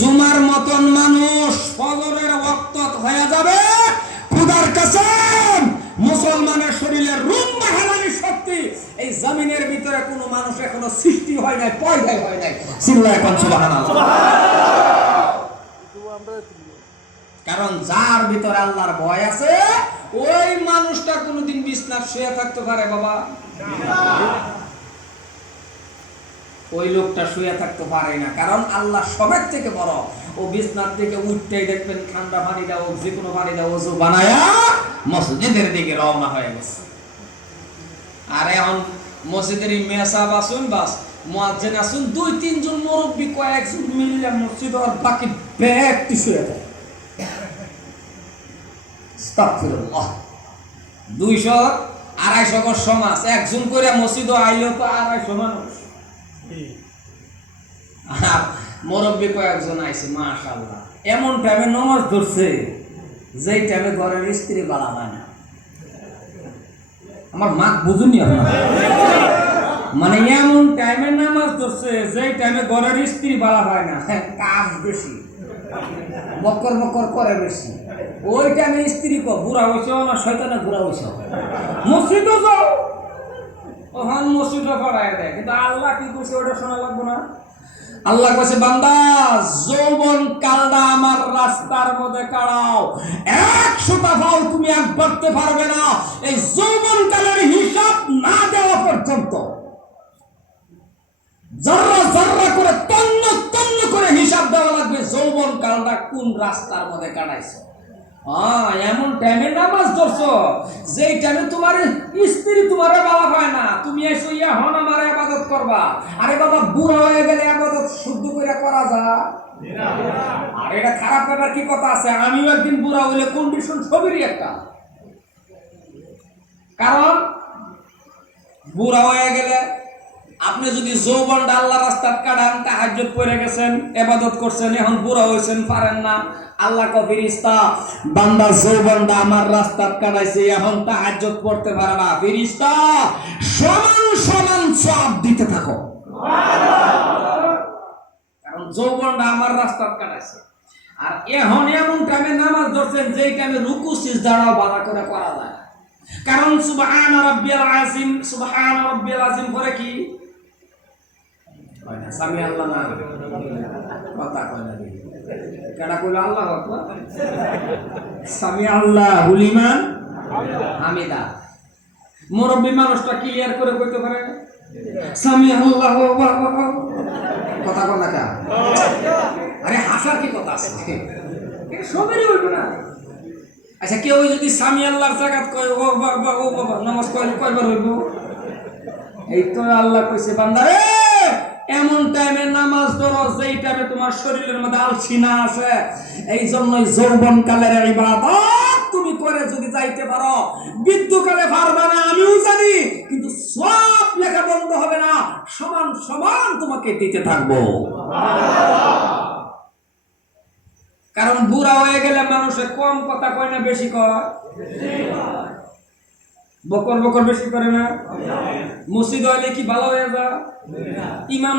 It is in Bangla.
জুমার মতন মানুষ ফজরের ওয়াক্ত হয়ে যাবে, খোদার কসম মুসলমানের শরীরের রূপ বাহালানি শক্তি এই জমিনের ভিতরে কোনো মানুষ এখনো সৃষ্টি হয় নাই, পয়দা হয় নাই। চিল্লায় এখন সুবহানাল্লাহ। কারণ যার ভিতরে আল্লাহর ভয় আছে ওই মানুষটা কোনোদিন বিছনায় শুয়ে থাকতে পারে বাবা? ওই লোকটা শুয়ে থাকতে পারে না, কারণ আল্লাহ সবের থেকে বড়। ও বিছনার থেকে উঠতেই দেখবেন ঠান্ডা পানি দাও, যে কোনো পানি দাও, ওযু বানায়া মসজিদের দিকে রওনা হয়ে গেছে। আর এখন মসজিদের মেসাব আসুন, বাস মুয়াজ্জিন আসুন, 2-3 জন মুরব্বি কয়েকজন মিলে মসজিদ, আর বাকি ব্যক্তি শুয়ে থাকে। আস্তাগফিরুল্লাহ। 200-250 ঘর সমাজ, একজন করে মসজিদ আইলো তো 250 মানুষ। মুরব্বি কয়েকজন আইছে, মাশাআল্লাহ, এমন টাইমে নামাজ ধরছে যেই টাইমে ঘরের স্ত্রী বালা হয় না। আমার মা বুঝুনি আপনারা, মানে এমন টাইমে নামাজ ধরছে যেই টাইমে ঘরের স্ত্রী বালা হয় না, কাজ বেশি, বকর বকর করে বেশি। ওই টাইমে স্ত্রী বুড়া হয়েছে না শয়তানে বুড়া হয়েছে, মসজিদও যাও, ওখান মসজিদও পড়ায় দেয়। কিন্তু আল্লাহ কি কইছে ওটা শোনা লাগবে না? আল্লাহ কইছে, বান্দা যৌবন কালটা আমার রাস্তার মধ্যে কাড়াও, 100 টাকাও তুমি এক করতে পারবে না এই যৌবন কালের হিসাব না দেওয়া পর্যন্ত। জর্রা জর্রা করে তন্ন তন্ন করে হিসাব দেওয়া লাগবে যৌবন কালটা কোন রাস্তার মধ্যে কাটাইছো। এমন টাইমে নামাজ ধরছো যেই টাইমে তোমার স্ত্রী তোমারে বাবা হয় না, তুমি এসো এখন আমার ইবাদত করবা। আরে বাবা, বুড়া হয়ে গেলে ইবাদত শুদ্ধ করে করা যায়? আর এটা খারাপ ব্যাপার কি কথা আছে? আমিও একদিন বুড়া হইলে কন্ডিশন সবেরই একটা, কারণ বুড়া হয়ে গেলে আপনি যদি যৌবনটা আল্লাহ রাস্তায় কাটান, তাহাজ্জুদ পড়ে গেছেন, ইবাদত করছেন, এখন বুড়া হয়েছেন, পারেন না, আল্লাহ কয় ফেরেশতা বান্দা যৌবনটা আমার রাস্তায় কাটাইছে, এখন তাহাজ্জুদ পড়তে পারে না, ফেরেশতা সমান সমান সওয়াব দিতে থাকো, কারণ যৌবনটা আমার রাস্তায় কাটাইছে। আর এখন এমন টাইমে নামাজ ধরছেন যেই টাইমে রুকু সিজদাও বাধা করে করা যায়, কারণ সুবহান রাব্বিয়াল আযীম, সুবহান রাব্বিয়াল আযীম করে কি কয় না? সামি আল্লাহ না কথা কয় না, কেডা কইল আল্লাহু আকবার, সামি আল্লাহু লিমান হামিদা। মুরব্বি মানুষটা ক্লিয়ার করে কইতে পারে সামি আল্লাহু আকবার, কথা কয় না কা? আরে হাসার কি কথা আছে? এটা সবেরই হইব না। আচ্ছা, কেউ যদি সামি আল্লাহর জায়গাত কয় ও বাবা ও বাবা, নামাজ কয়বার হইব? এই তো আল্লাহ কইছে, বান্দারে এমন টাইমে নামাজ ধরো যেই টাইমে তোমার শরীরের মধ্যে আলসিনা আছে। এই জন্যই যৌবন কালের ইবাদত তুমি করে যদি যাইতে পারো, বৃদ্ধকালে পারবা না আমিও জানি, কিন্তু সব লেখা বন্ধ হবে না, সমান সমান তোমাকে দিতে থাকবো। কারণ বুড়া হয়ে গেলে মানুষে কম কথা কয় না বেশি কয়? বকর বকর বেশি করে না? মসজিদ হইলে কি ভালো হয়ে যায়? ইমাম